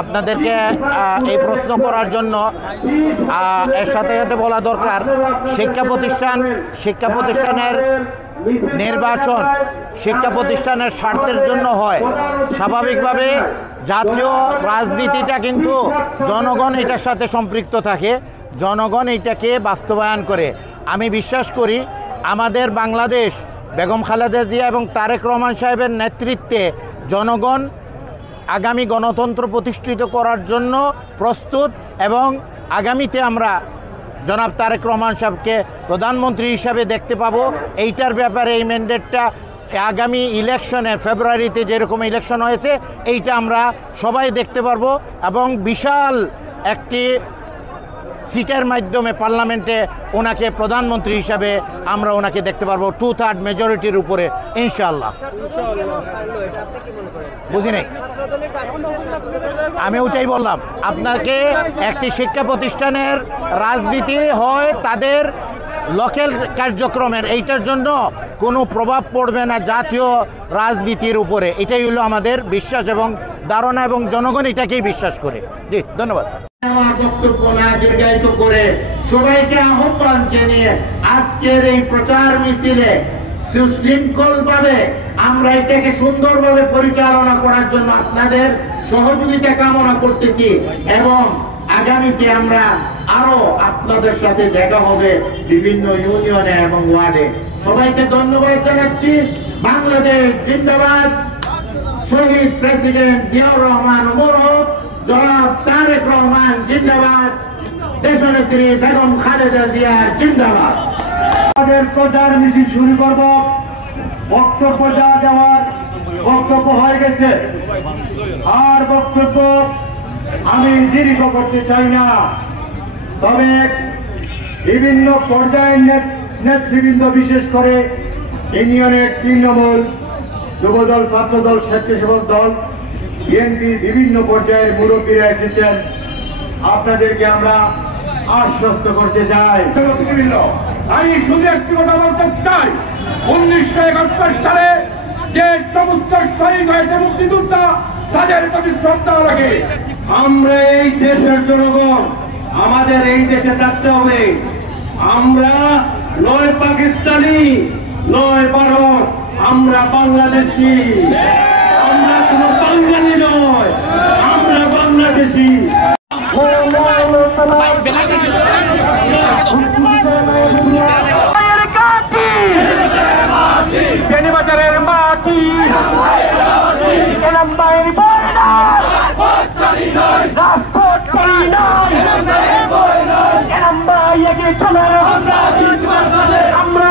আপনাদেরকে এই প্রশ্ন করার জন্য এর সাথে সাথে বলা দরকার, শিক্ষা প্রতিষ্ঠানের নির্বাচন শিক্ষা প্রতিষ্ঠানের স্বার্থের জন্য হয়। স্বাভাবিকভাবে জাতীয় রাজনীতিটা কিন্তু জনগণ এটার সাথে সম্পৃক্ত থাকে, জনগণ এটাকে বাস্তবায়ন করে। আমি বিশ্বাস করি আমাদের বাংলাদেশ বেগম খালেদা জিয়া এবং তারেক রহমান সাহেবের নেতৃত্বে জনগণ আগামী গণতন্ত্র প্রতিষ্ঠিত করার জন্য প্রস্তুত, এবং আগামীতে আমরা জনাব তারেক রহমান সাহেবকে প্রধানমন্ত্রী হিসাবে দেখতে পাবো। এইটার ব্যাপারে এই ম্যান্ডেটটা আগামী ইলেকশনে ফেব্রুয়ারিতে যেরকম ইলেকশন হয়েছে এইটা আমরা সবাই দেখতে পারবো, এবং বিশাল একটি সিটের মাধ্যমে পার্লামেন্টে ওনাকে প্রধানমন্ত্রী হিসাবে আমরা ওনাকে দেখতে পারবো 2/3 মেজরিটির উপরে ইনশাআল্লাহ। বুঝি নাই, আমি ওটাই বললাম আপনাকে, একটি শিক্ষা প্রতিষ্ঠানের রাজনীতি হয় তাদের লোকাল কার্যক্রমের, এইটার জন্য কোনো প্রভাব পড়বে না জাতীয় রাজনীতির উপরে। এটাই হলো আমাদের বিশ্বাস এবং ধারণা, এবং জনগণ এটাকেই বিশ্বাস করে। জি, ধন্যবাদ। আমার বক্তব্য না দীর্ঘায়িত করে সবাইকে আহ্বান জানিয়ে আজকের এই প্রচার মিছিলে সুশৃঙ্খলভাবে আমরা এটাকে সুন্দরভাবে পরিচালনা করার জন্য আপনাদের সহযোগিতা কামনা করতেছি, এবং আগামীতে আমরা আরো আপনাদের সাথে দেখা হবে বিভিন্ন ইউনিয়নে এবং ওয়ার্ডে। সবাইকে ধন্যবাদ জানাচ্ছি। বাংলাদেশ জিন্দাবাদ। শহীদ প্রেসিডেন্ট জিয়াউর রহমান মোরহ, জনাব তারেক রহমান জিন্দাবাদ, দেশনেত্রী বেগম খালেদা জিয়া জিন্দাবাদ। আমাদের প্রচার মিছিল শুরু করব। বক্তব্য যা দেওয়ার বক্তব্য হয়ে গেছে, আর বক্তব্য আমি দীর্ঘ করতে চাই না। তবে বিভিন্ন পর্যায়ের নেতৃবৃন্দ, বিশেষ করে ইউনিয়নের তৃণমূল, যুবদল, ছাত্রদল, স্বেচ্ছাসেবক দল, বিএনপি বিভিন্ন পর্যায়ের মুরব্বীরা এসেছেন। আপনাদেরকে আমরা আশ্বস্ত করতে চাই। আমি শুধু একটি কথা বলতে চাই, 1971 সালে যে সমস্ত শহীদ হয়েছে মুক্তিযোদ্ধা, তাদের প্রতি শ্রদ্ধা রাখে। আমরা এই দেশের জনগণ, আমাদের এই দেশে থাকতে হবে। আমরা নয় পাকিস্তানি, নয় ভারত, আমরা বাংলাদেশি। আমরা কোনো বাঙালি নয়, আমরা বাংলাদেশি। বাজারের মাটি আমরা